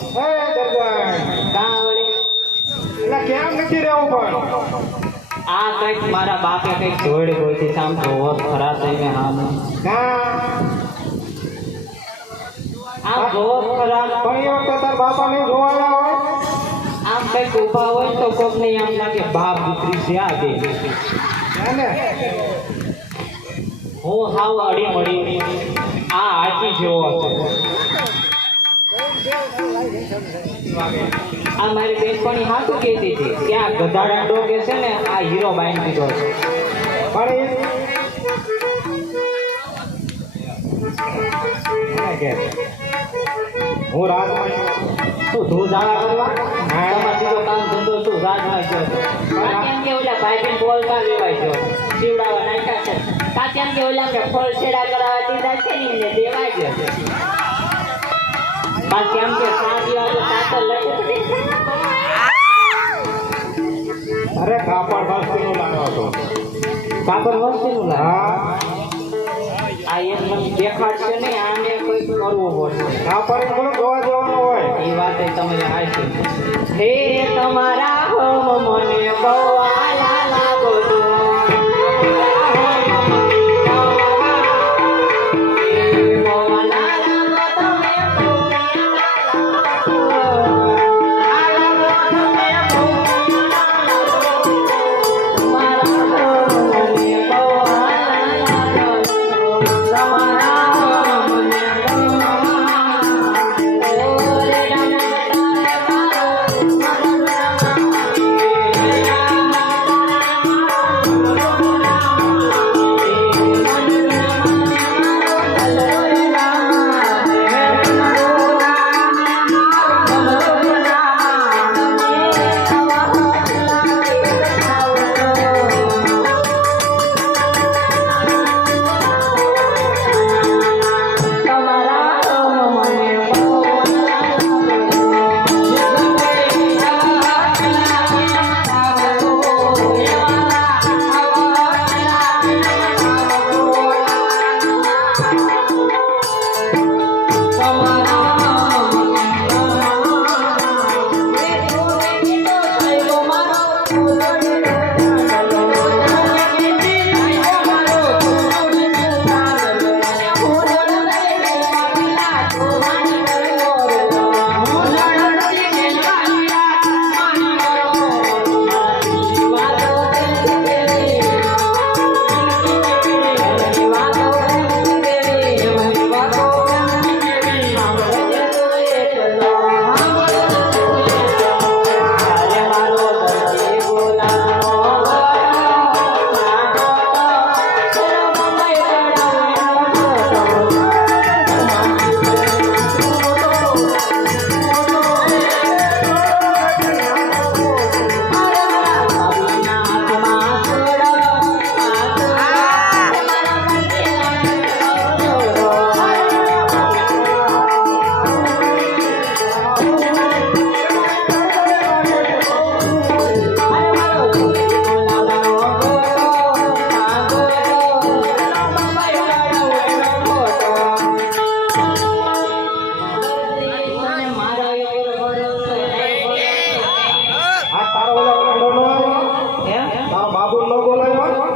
એ દર્શન કાં વળી એટલે કેમ નથી રહેવું પણ આ કંઈક મારા બાપે કંઈક જોડે ગોતી સામ જોવો ખરા થઈને હા ના આમ જોવો ખરા પણ એ વખતે તાર બાપાને જોવાયા હોય આમ કંઈક ઊભા હોય તો કોકને આમ લાગે બાપ દીકરી છે આ બે હે ને હું હાવ અડી મળી આ હાથી જેવો હતો આ મારી બેનપણી હાથું કહેતી હતી કે આ ગધાડા ડોગે છે ને આ હીરો બાંધી દીધો છે પણ હું રાજમાં તું તું જાવા કરવા તમારે બીજો કામ ધંધો તું રાજમાં ગયો કાંઈ એમ કે ઓલા ભાઈ બેન બોલતા લેવાય ગયો શીવડાવા નાખ્યા છે કાંઈ એમ કે ઓલા અમને ફળ છેડા કરાવવા દીધા છે ને એને દેવાય ગયો છે બાકી એમ કે સાદી વાળો કાતર લખી અરે કાપડ વસ્તીનું લાવ્યો હતો કાપડ વસ્તીનું લાવ હા આ એમ મને દેખાડશે નહીં આને કોઈ કરવું પડશે કાપડ થોડું જોવા જવાનું હોય એ વાત તમે હાચી હે તમારા હોમ મને ગવાલા લાગો છો બાબુ ન બોલાયો